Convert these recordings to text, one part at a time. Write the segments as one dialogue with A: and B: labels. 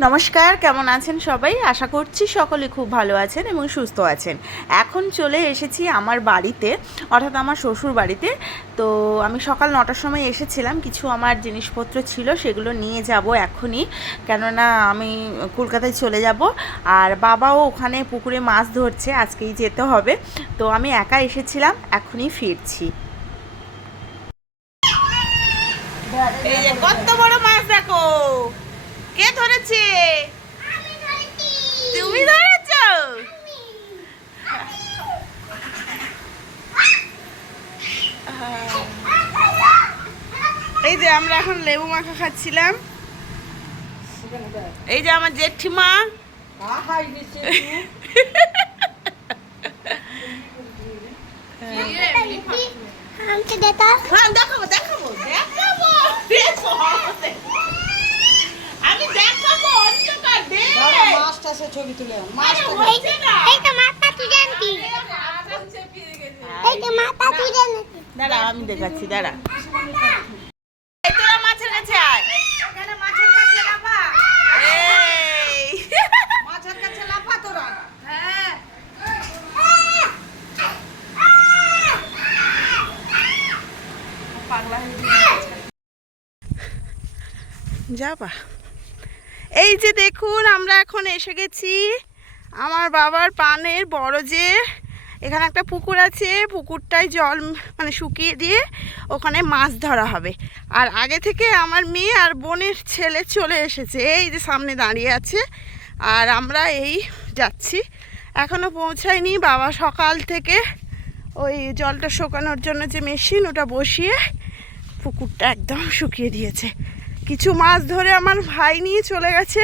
A: নমস্কার, কেমন আছেন সবাই? আশা করছি সকলে খুব ভালো আছেন এবং সুস্থ আছেন। এখন চলে এসেছি আমার বাড়িতে, অর্থাৎ আমার শ্বশুর বাড়িতে। তো আমি সকাল নটার সময় এসেছিলাম, কিছু আমার জিনিসপত্র ছিল, সেগুলো নিয়ে যাব এখনই। কেননা আমি কলকাতায় চলে যাব, আর বাবাও ওখানে পুকুরে মাছ ধরছে, আজকেই যেতে হবে। তো আমি একা এসেছিলাম, এখনই ফিরছি। কত বড় মাছ দেখো! কে ধরেছে? তুমি ধরেছ? এই যে আমরা এখন লেবু মাখা খাচ্ছিলাম। এই যে আমার জেঠিমা। হ্যাঁ দেখাবো। দেখাবো। দেখাবো দেখো, আমি দেখাবো অন্ধকার দে
B: মাছটা সে ছবি তুলে আন।
A: আরে
B: মাছটা
A: হচ্ছে না।
C: এই তো মাথা তুলে আনতি এই তো মাথা তুলে আনতি
A: দাঁড়া আমি দেখাচ্ছি দাঁড়া। মাছের কাছে আয়।
B: তোরা।
A: যাবা। এই যে দেখুন, আমরা এখন এসে গেছি আমার বাবার পানের বড় যে এখানে একটা পুকুর আছে, পুকুরটায় জল মানে শুকিয়ে দিয়ে ওখানে মাছ ধরা হবে। আর আগে থেকে আমার মেয়ে আর বোনের ছেলে চলে এসেছে, এই যে সামনে দাঁড়িয়ে আছে। আর আমরা এই যাচ্ছি। এখনও পৌঁছায়নি, বাবা সকাল থেকে ওই জলটা শুকানোর জন্য যে মেশিন ওটা বসিয়ে পুকুরটা একদম শুকিয়ে দিয়েছে। কিছু মাছ ধরে আমার ভাই নিয়ে চলে গেছে।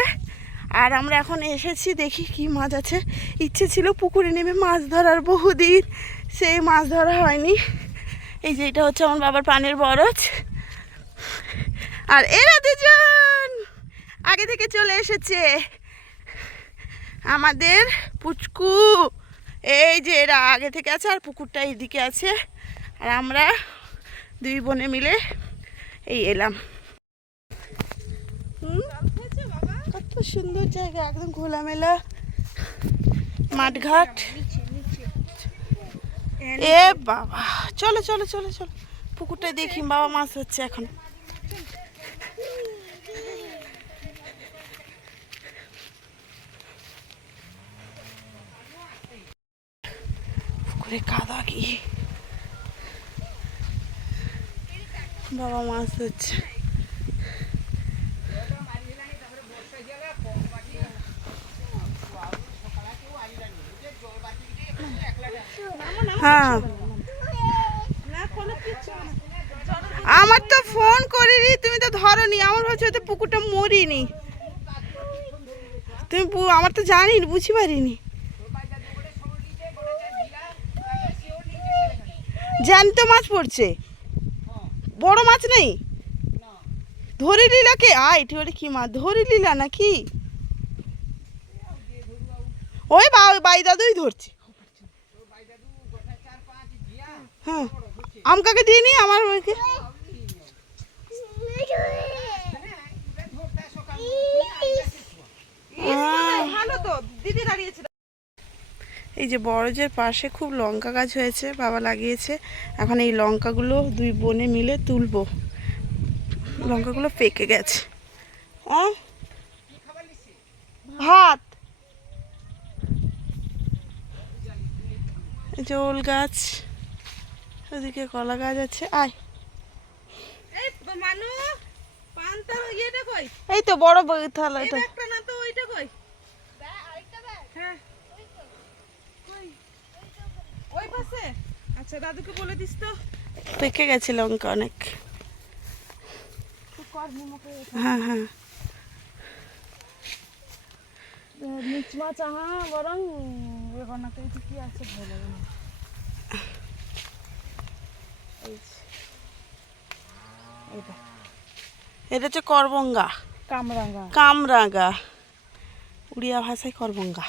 A: আর আমরা এখন এসেছি, দেখি কি মাছ আছে। ইচ্ছে ছিল পুকুরে নেমে মাছ ধরার বহুদিন, সেই মাছ ধরা হয়নি। এই যে এটা হচ্ছে আমার বাবার পানের বরজ। আর এরা দুজন আগে থেকে চলে এসেছে। আমাদের পুচকু, এই যে এরা আগে থেকে আছে আর পুকুরটা এইদিকে আছে। আর আমরা দুই বোনে মিলে এই এলাম। কত সুন্দর জায়গা, একদম খোলামেলা মাঠঘাট। এ বাবা, চলো চলো চলো চলো। পুকুরটা দেখি বাবা মাছ হচ্ছে এখন। পুকুরে কাদা কি বাবা মাছ ধরছে। হ্যাঁ। আমার তো ফোন করিনি, তুমি তো ধরনি, আমার হচ্ছে হয়তো পুকুরটা মরিনি। তুমি আমার তো জানি বুঝি পারিনি। জ্যান্ত মাছ পড়ছে। বড় মাছ নেই? ধরে লিলা কে? আয় ওটা কি মাছ? ধরে লিলা নাকি? ওই বাই দাদুই ধরছে। হ্যাঁ। আমকাকে দিয়ে নি? আমার ওইকে এই যে বড়জের পাশে খুব লঙ্কা গাছ হয়েছে, বাবা লাগিয়েছে। এখন এই লঙ্কাগুলো দুই বোনে মিলে তুলবো। লঙ্কাগুলো পেকে গেছে। হ্যাঁ ভাত। ওল গাছ। ওদিকে কলা গাছ আছে আয়।
B: এই
A: তো বড় ব- থালা এটা।
B: একটা না তো ওইটা কই? হ্যাঁ। ওই পাশে। আচ্ছা দাদুকে বলে দিস তো।
A: পেকে গেছে লঙ্কা অনেক। হ্যাঁ হ্যাঁ।
B: মিচ মাছ আহা বরং এ বানাতে কি আছে ভালো
A: এটা। হচ্ছে করবঙ্গা।
B: কামরাঙ্গা।
A: কামরাঙ্গা। উড়িয়া ভাষায় করবঙ্গা।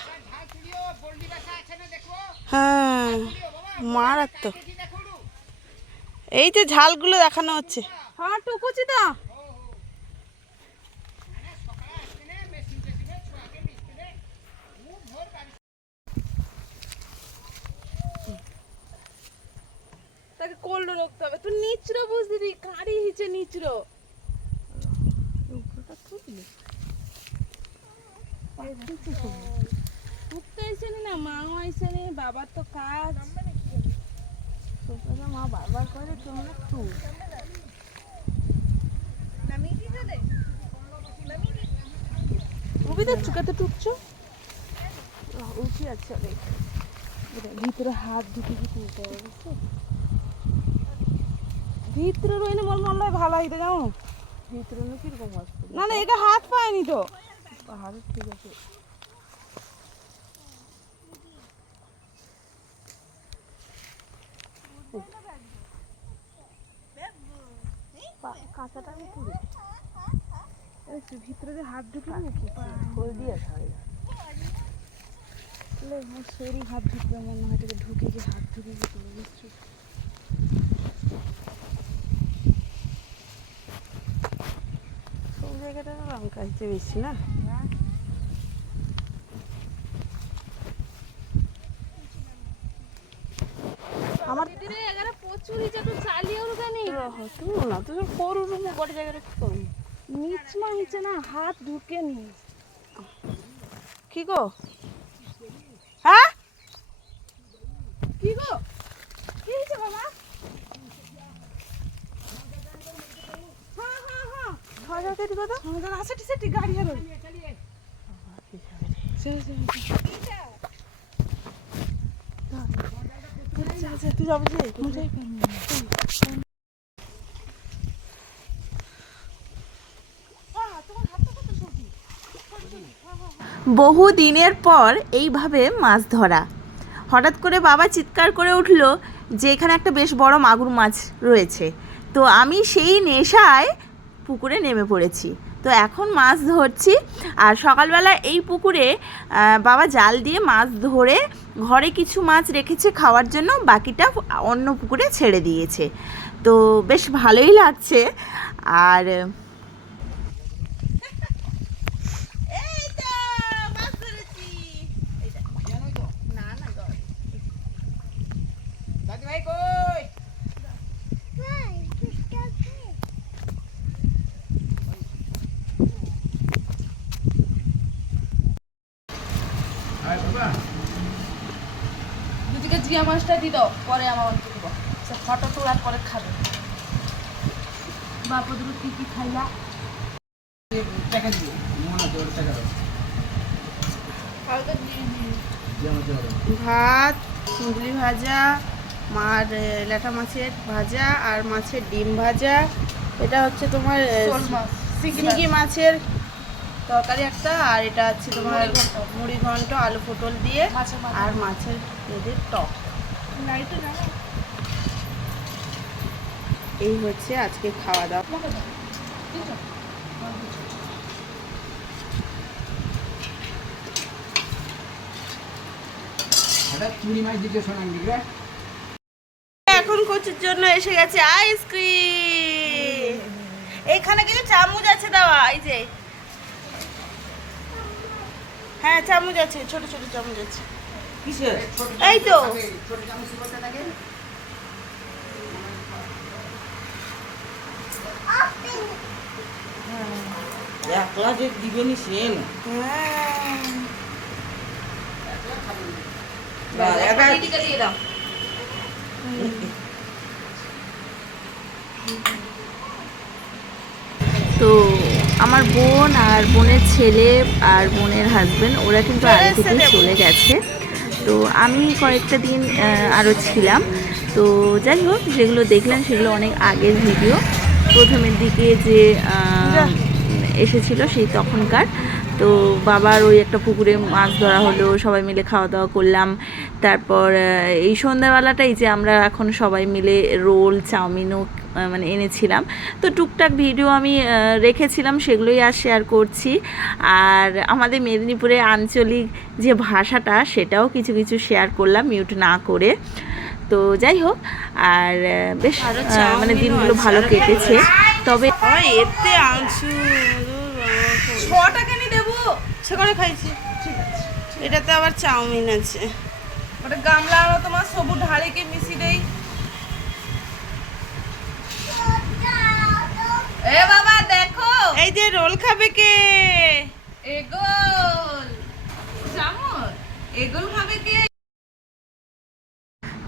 A: হ্যাঁ মারাত্মক। এই যে ঝালগুলো দেখানো হচ্ছে।
B: হ্যাঁ টুকুচি করল রাখতে হবে তুই নিচড়ো বুঝলি কারি হিচে নিচড়ো। টুকতে আইসেনি না মাও আইসেনি বাবার তো কাজ। মা বারবার করে তোমরা টুকছো? উঠি আছে অনেক ভিতরে হাত ঢুকে কি তুলতে হবে ভিতরে রইলে মোর মনে হয় ভালো হইতে যাও ভিতরে কীরকম আসবে না না এটা হাত পায়নি তো। হাত ঠিক আছে। কাঁচাটা আমি তুলে। ভিতরে যে হাত ঢুকে নাকি ছাড়ে আমার হাত মনে হয় ঢুকে যে হাত ঢুকে যে তুলে দিচ্ছি
A: সব জায়গাটা লঙ্কা হচ্ছে বেশি না?
B: আমার প্রচুর তুই চালিয়ে গানি
A: তুই না তুই করু রুম বড় জায়গাটা কি করবি।
B: নিচ মা হিচে না হাত ঢুকে নি।
A: কি গো? হ্যাঁ?
B: কি গো? কি হিচে বাবা হ্যাঁ হ্যাঁ গাড়ি
A: তুই যাবি
B: পারব
D: বহু দিনের পর এইভাবে মাছ ধরা। হঠাৎ করে বাবা চিৎকার করে উঠল যে এখানে একটা বেশ বড় মাগুর মাছ রয়েছে। তো আমি সেই নেশায় পুকুরে নেমে পড়েছি। তো এখন মাছ ধরছি আর সকালবেলা এই পুকুরে বাবা জাল দিয়ে মাছ ধরে ঘরে কিছু মাছ রেখেছে খাওয়ার জন্য, বাকিটা অন্য পুকুরে ছেড়ে দিয়েছে। তো বেশ ভালোই লাগছে। আর
A: এই তো মাছ ধরেছি এইটা। না না ধর।
B: দুদিকে মাছটা দি দাও পরে আমার দিব সে ফটো তোলার পরে খাবে। বাপু দুটো কি কি খাইলা?
A: ভাত কুঁদরি ভাজা মার এ, ল্যাটা মাছের ভাজা আর মাছের ডিম ভাজা। এটা হচ্ছে তোমার শিঙ্গি মাছের তরকারি একটা আর এটা হচ্ছে তোমার
B: মুড়ি ঘন্ট।
A: মুড়ি ঘন্ট আলু পটল দিয়ে আর মাছের এদের টক। এই হচ্ছে আজকে খাওয়া দাওয়া। এখন কচুর জন্য এসে গেছে আইসক্রিম। এইখানে কিছু চামচ আছে দেওয়া এই যে। হ্যাঁ চামচ আছে ছোট ছোট চামচ আছে। এই তো।
E: একলা যে দিবেনি সেন
A: হ্যাঁ।
D: তো আমার বোন আর বোনের ছেলে আর বোনের হাজবেন্ড ওরা কিন্তু আগে থেকেই চলে গেছে। তো আমি কয়েকটা দিন আরও ছিলাম। তো যাই হোক, যেগুলো দেখলাম সেগুলো অনেক আগের ভিডিও। প্রথমের দিকে যে এসেছিল সেই তখনকার। তো বাবার ওই একটা পুকুরে মাছ ধরা হলো, সবাই মিলে খাওয়া দাওয়া করলাম। তারপর এই সন্ধ্যাবেলাটাই যে আমরা এখন সবাই মিলে রোল, চাউমিনও মানে এনেছিলাম। তো টুকটাক ভিডিও আমি রেখেছিলাম সেগুলোই আর শেয়ার করছি। আর আমাদের মেদিনীপুরে আঞ্চলিক যে ভাষাটা সেটাও কিছু কিছু শেয়ার করলাম মিউট না করে। তো যাই হোক আর বেশ মানে দিনগুলো ভালো কেটেছে। তবে
A: এতে আনছু
B: ছটা কেন দেবো?
A: সেখানে খাইছি? এটাতে আবার চাউমিন আছে।
B: ওটা গামলা তোমার সবু ঢালিকে মিশি দেই। এ বাবা দেখো।
A: এই যে রোল খাবে কে?
B: এগোল। এগোল খাবে কে?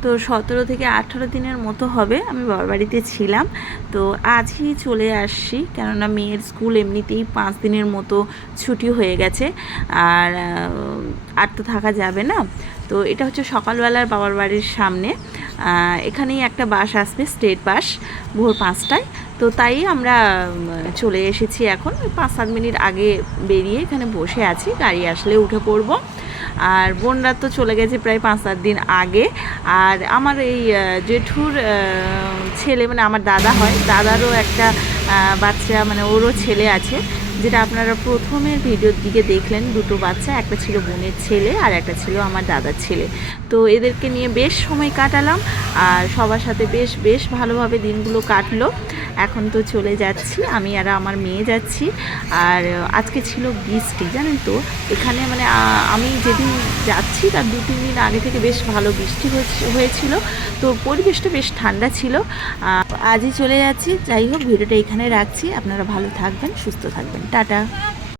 D: তো সতেরো থেকে আঠেরো দিনের মতো হবে আমি বাবার বাড়িতে ছিলাম। তো আজই চলে আসছি কেননা মেয়ের স্কুল এমনিতেই পাঁচ দিনের মতো ছুটি হয়ে গেছে। আর আর তো থাকা যাবে না। তো এটা হচ্ছে সকালবেলার বাবার বাড়ির সামনে। এখানেই একটা বাস আসবে স্টেট বাস ভোর পাঁচটায়। তো তাই আমরা চলে এসেছি এখন। পাঁচ সাত মিনিট আগে বেরিয়ে এখানে বসে আছি, গাড়ি আসলে উঠে পড়ব। আর বোনরা তো চলে গেছে প্রায় পাঁচ সাত দিন আগে। আর আমার এই জেঠুর ছেলে মানে আমার দাদা হয়, দাদারও একটা বাচ্চা মানে ওরও ছেলে আছে। যেটা আপনারা প্রথমের ভিডিওর দিকে দেখলেন, দুটো বাচ্চা, একটা ছিল বোনের ছেলে আর একটা ছিল আমার দাদার ছেলে। তো এদেরকে নিয়ে বেশ সময় কাটালাম আর সবার সাথে বেশ বেশ ভালোভাবে দিনগুলো কাটলো। এখন তো চলে যাচ্ছি, আমি আর আমার মেয়ে যাচ্ছি। আর আজকে ছিল বৃষ্টি, জানেন তো? এখানে মানে আমি যেদিন যাচ্ছি তার দু, তিন দিন আগে থেকে বেশ ভালো বৃষ্টি হয়েছে- হয়েছিল। তো পরিবেশটা বেশ ঠান্ডা ছিল। আজই চলে যাচ্ছি। যাই হোক, ভিডিওটা এখানে রাখছি। আপনারা ভালো থাকবেন, সুস্থ থাকবেন। 大的。